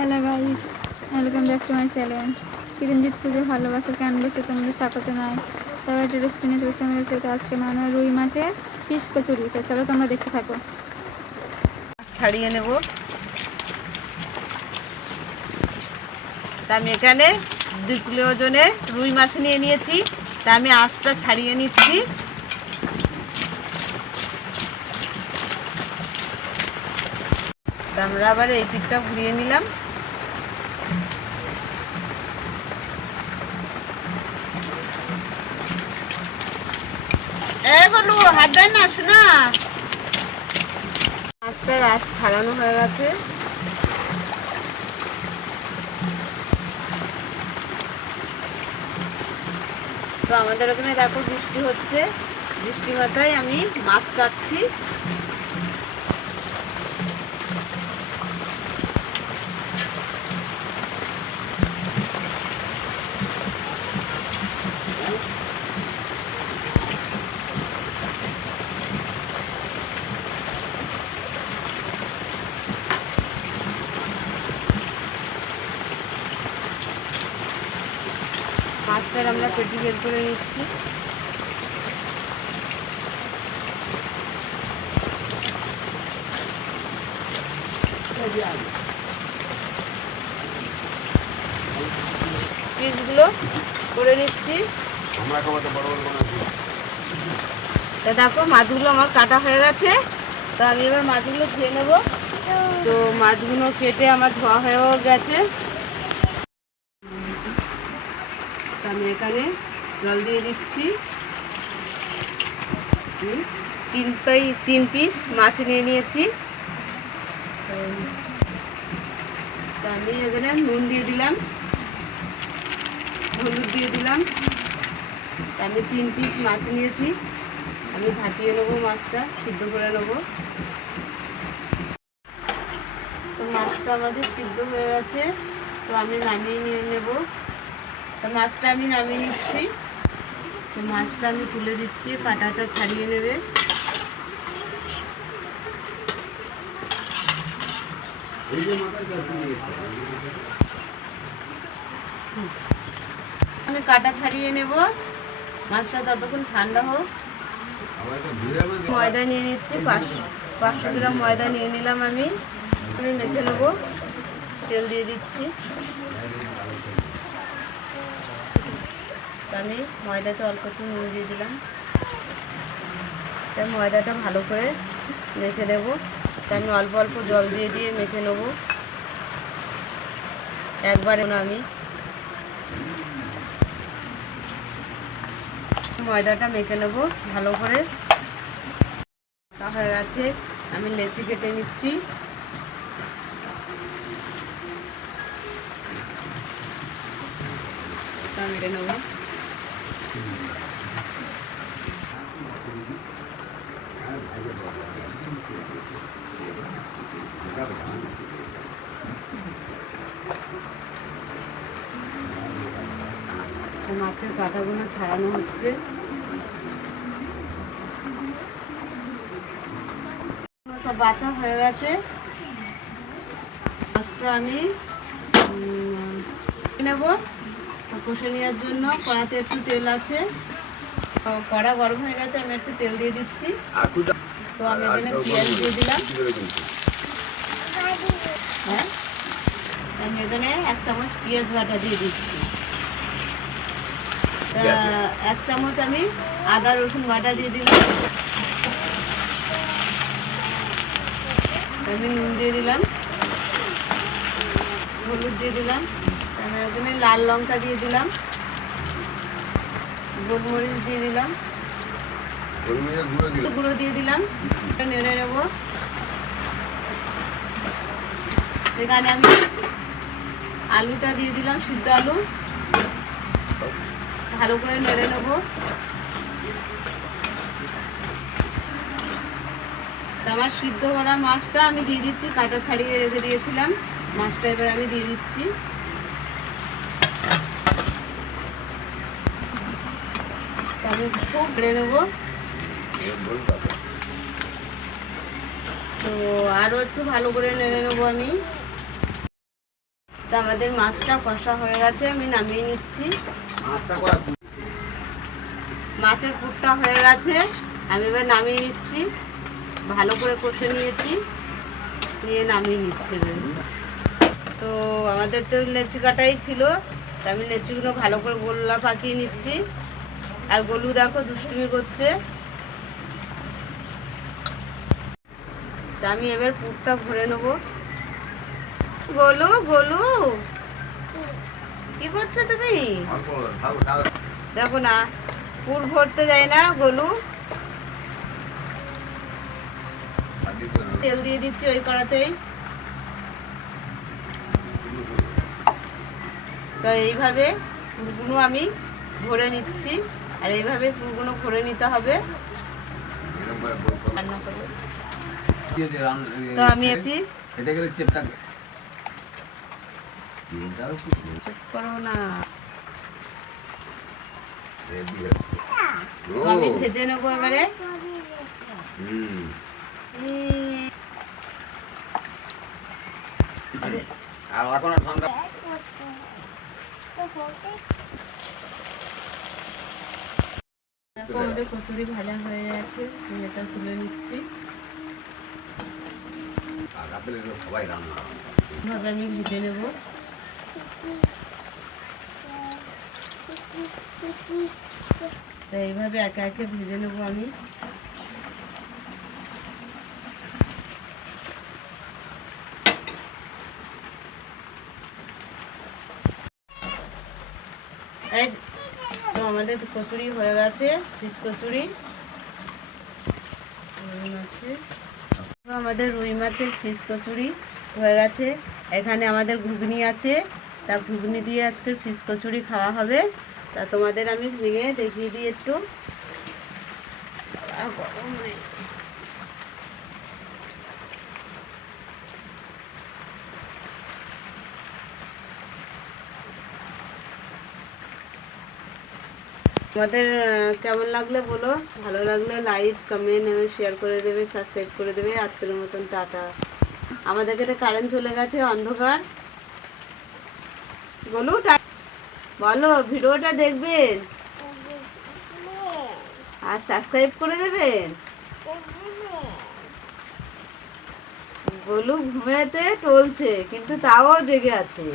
Hello guys, welcome back to my channel. Chiranjit pujo ভালোবাসার ক্যানভাসে তোমাদের স্বাগত নয়। সবাই একটা রেসিপি নিয়ে চলে গেছে। তো আজকে মানে রুই মাছের ফিশ কচুরি। তো চলো তোমরা দেখতে থাকো। ছাড়িয়ে নেব। তা আমি এখানে 2 কিলো ওজনের রুই মাছ নিয়ে নিয়েছি। তা আমি আঁশটা ছাড়িয়ে নিচ্ছি। তা আমরা আবার এই দিকটা ঘুরিয়ে নিলাম। বলু হাত দেয় না, শোনা। মাছটার আঁশ ছাড়ানো হয়ে গেছে। তো আমাদের ওখানে দেখো বৃষ্টি হচ্ছে, বৃষ্টি মাথায় আমি মাছ কাটছি। মাছটার আমরা পেটি বের করে নিচ্ছি। পিসগুলো করে নিচ্ছি। তা দেখো মাছগুলো আমার কাটা হয়ে গেছে। তো আমি এবার মাছগুলো ধুয়ে নেব। তো মাছগুলো কেটে আমার ধোয়া হয়েও গেছে। আমি এখানে জল দিয়ে দিচ্ছি। 3 পিস মাছ নিয়ে নিয়েছি। আমি এখানে নুন দিয়ে দিলাম, হলুদ দিয়ে দিলাম। আমি 3 পিস মাছ নিয়েছি। আমি ভাপিয়ে নেবো, মাছটা সিদ্ধ করে নেবো। তো মাছটা আমাদের সিদ্ধ হয়ে গেছে। তো আমি নামিয়ে নিয়ে নেব। তো মাছটা আমি নামিয়ে নিচ্ছি। তো মাছটা আমি তুলে দিচ্ছি, কাঁটাটা ছাড়িয়ে নেবে। আমি কাঁটা ছাড়িয়ে নেব। মাছটা ততক্ষণ ঠান্ডা হোক। ময়দা নিয়ে নিচ্ছি, 500 গ্রাম ময়দা নিয়ে নিলাম। আমি মেখে নেবো। তেল দিয়ে দিচ্ছি। আমি ময়দাতে অল্প একটু নুন দিয়ে দিলাম। তাই ময়দাটা ভালো করে মেখে নেব। তাই আমি অল্প অল্প জল দিয়ে দিয়ে মেখে নেব, একবারে না। আমি ময়দাটা মেখে নেব ভালো করে। হয়ে গেছে, আমি লেচি কেটে নিচ্ছি। মেরে নেব। মাছের কাঁটাগুলো ছাড়ানো হচ্ছে। সব বাছা হয়ে গেছে। মাছটা আমি নেব। কষে নেওয়ার জন্য কড়াতে একটু তেল আছে। কড়া গরম হয়ে গেছে, আমি একটু তেল দিয়ে দিচ্ছি। তো আমি এখানে পেঁয়াজ দিয়ে দিলাম। হ্যাঁ, আমি এখানে 1 চামচ পেঁয়াজ বাটা দিয়ে দিচ্ছি। 1 চামচ আমি আদা রসুন বাটা দিয়ে দিলাম। আমি নুন দিয়ে দিলাম, হলুদ দিয়ে দিলাম। আমি এখানে লাল লঙ্কা দিয়ে দিলাম, গোলমরিচ দিয়ে দিলাম, গুঁড়ো দিয়ে দিলাম। নেড়ে নেব। এখানে আমি আলুটা দিয়ে দিলাম, সিদ্ধ আলু। ভালো করে নেড়ে নেব। আমার সিদ্ধ করা মাছটা আমি দিয়ে দিচ্ছি। কাঁটা ছাড়িয়ে রেখে দিয়েছিলাম মাছটা, এবার আমি দিয়ে দিচ্ছি। আমি খুব নেড়ে নেব। তো আরও একটু ভালো করে নেড়ে নেবো আমি। তো আমাদের মাছটা কষা হয়ে গেছে, আমি নামিয়ে নিচ্ছি। মাছের পুরটা হয়ে গেছে, আমি এবার নামিয়ে নিচ্ছি। ভালো করে কষে নিয়েছি, নিয়ে নামিয়ে নিচ্ছি। তো আমাদের তো লেচি কাটাই ছিল, তো আমি লেচিগুলো ভালো করে গোল্লা পাকিয়ে নিচ্ছি। আর গোলু দেখো দুষ্টুমি করছে। তা আমি এবার পুরটা ভরে নেবো। গোলু গোলু কি করছো তুমি? দেখো না, পুর ভরতে যায় না গোলু। তেল দিয়ে দিচ্ছি ওই কড়াতেই। তো এইভাবে পুরগুলো আমি ভরে নিচ্ছি, আর এইভাবে পুরগুলো ভরে নিতে হবে রান্না করবো। তো আমি আছি, চুপ করো না। তো আমি ভেজে নেবো এবারে। আমাদের কচুরি ভাজা হয়ে গেছে, আমি এটা তুলে নিচ্ছি। এভাবে আমি ভেজে নেব। তো এইভাবে একে একে ভেজে নেব আমি। তো আমাদের কচুরি হয়ে গেছে, ফিশ কচুরি আমাদের রুই মাছের ফিশ কচুরি হয়ে গেছে। এখানে আমাদের ঘুগনি আছে, তা ঘুগনি দিয়ে আজকে ফিশ কচুরি খাওয়া হবে। তা তোমাদের আমি ভেঙে দেখিয়ে দিই একটু। গরম রে। তোমাদের কেমন লাগলে বলো, ভালো লাগলে লাইক কমেন্ট এবং শেয়ার করে দেবে, সাবস্ক্রাইব করে দেবে। আজকের মতন টাটা। আমাদের এখানে কারেন্ট চলে গেছে, অন্ধকার। বলো বলো, ভিডিওটা দেখবেন আর সাবস্ক্রাইব করে দেবেন। গোলু ঘুমেতে টলছে, কিন্তু তাও জেগে আছে।